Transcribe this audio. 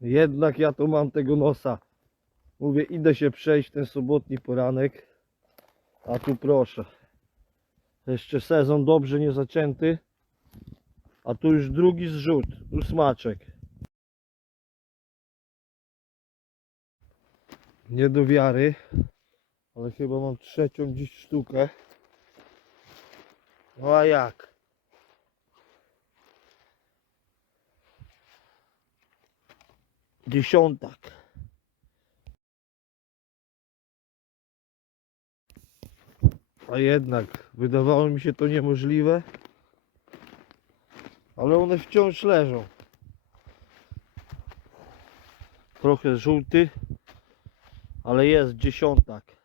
Jednak ja tu mam tego nosa. Mówię, idę się przejść ten sobotni poranek. A tu proszę. Jeszcze sezon dobrze nie zaczęty. A tu już drugi zrzut. Tu smaczek. Nie do wiary. Ale chyba mam trzecią dziś sztukę. No a jak? Dziesiątak. A jednak wydawało mi się to niemożliwe. Ale one wciąż leżą. Trochę żółty, ale jest dziesiątak.